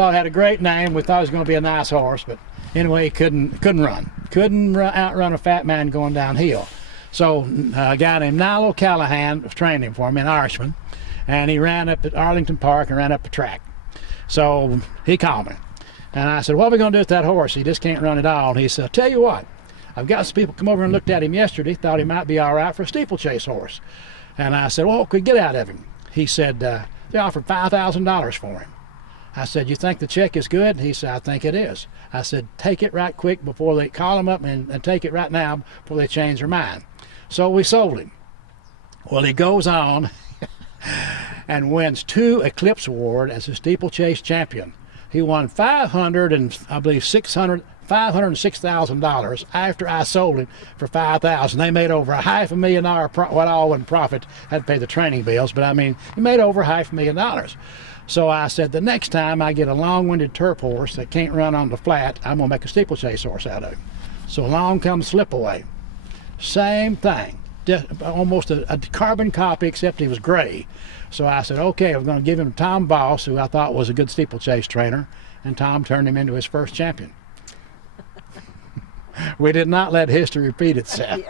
thought it had a great name. We thought it was going to be a nice horse, but anyway, he couldn't run. Couldn't outrun a fat man going downhill. So a guy named Nilo Callahan trained him for me, an Irishman, and he ran up at Arlington Park and ran up the track. So he called me, and I said, what are we going to do with that horse? He just can't run at all. And he said, I'll tell you what, I've got some people come over and looked at him yesterday, thought he might be all right for a steeplechase horse. And I said, well, what could we get out of him? He said, they offered $5,000 for him. I said, you think the check is good? He said, I think it is. I said, take it right quick before they call him up, and take it right now before they change their mind. So we sold him. Well, he goes on and wins 2 Eclipse Awards as a steeplechase champion. He won $506,000 after I sold him for $5,000. They made over $500,000. What all wouldn't profit, had to pay the training bills, but I mean, he made over $500,000. So I said, the next time I get a long-winded turf horse that can't run on the flat, I'm gonna make a steeplechase horse out of him. So along comes Slipaway. Same thing, just almost a carbon copy, except he was gray. So I said, okay, I'm going to give him to Tom Voss, who I thought was a good steeplechase trainer, and Tom turned him into his first champion. We did not let history repeat itself.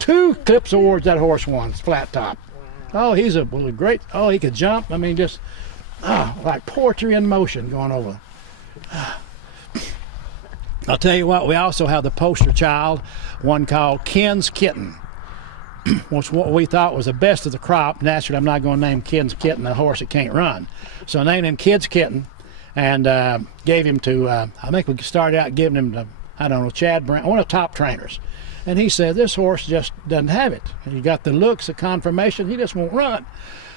2 Eclipse Awards that horse won, flat top. Wow. Oh, he's a great, oh, he could jump. I mean, just like poetry in motion going over. I'll tell you what, we also have the poster child, one called Ken's Kitten, which what we thought was the best of the crop. Naturally, I'm not going to name Ken's Kitten a horse that can't run. So I named him Kid's Kitten, and gave him to, I think we started out giving him to, I don't know, Chad Brown, one of the top trainers. And he said, this horse just doesn't have it. He got the looks, the conformation, he just won't run.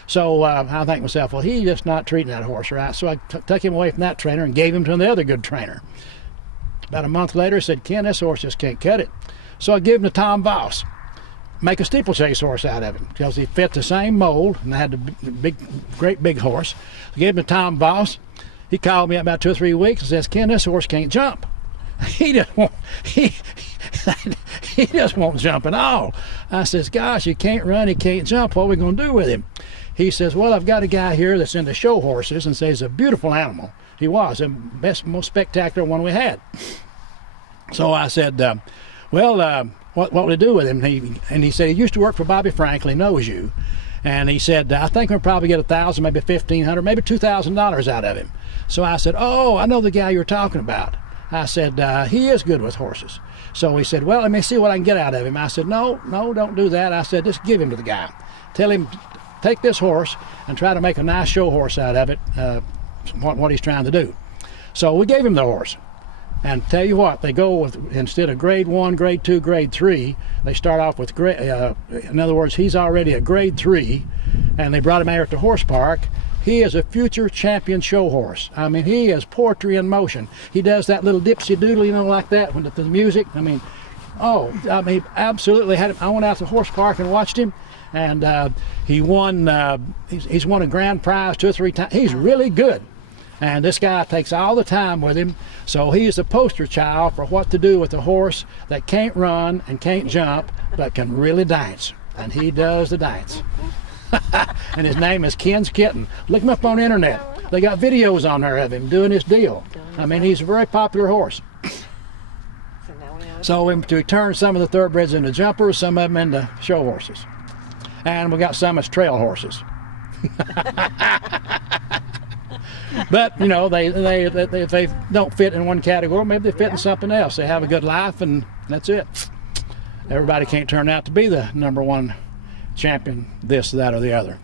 So I think to myself, well, he's just not treating that horse right. So I took him away from that trainer and gave him to the other good trainer. About a month later, he said, Ken, this horse just can't cut it. So I gave him to Tom Voss. Make a steeplechase horse out of him, because he fit the same mold and had the great big horse. I gave him to Tom Voss. He called me up about 2 or 3 weeks and says, Ken, this horse can't jump. He just won't, he just won't jump at all. I says, gosh, he can't run, he can't jump. What are we going to do with him? He says, well, I've got a guy here that's into show horses and says he's a beautiful animal. He was the best, most spectacular one we had. So I said, well, what will we do with him? And he said he used to work for Bobby Franklin, knows you. And he said, I think we'll probably get $1,000, maybe $1,500, maybe $2,000 out of him. So I said, oh, I know the guy you're talking about. I said, he is good with horses. So he said, well, let me see what I can get out of him. I said, no, don't do that. I said, just give him to the guy. Tell him, take this horse and try to make a nice show horse out of it, what he's trying to do. So we gave him the horse. And tell you what, they go with, instead of grade 1, grade 2, grade 3, they start off with grade, in other words, he's already a grade 3, and they brought him here at the horse park. He is a future champion show horse. I mean, he is poetry in motion. He does that little dipsy doodle, you know, like that, with the music. I mean, absolutely had him. I went out to the horse park and watched him, and he won, he's won a grand prize 2 or 3 times. He's really good. And this guy takes all the time with him, so he's the poster child for what to do with a horse that can't run and can't jump, but can really dance. And he does the dance. And his name is Ken's Kitten. Look him up on the internet. They got videos on there of him doing his deal. I mean, he's a very popular horse. So we turn some of the thoroughbreds into jumpers, some of them into show horses. And we got some as trail horses. But you know, they don't fit in one category, maybe they fit in something else. They have a good life, and that's it. Everybody can't turn out to be the #1 champion, this, that, or the other.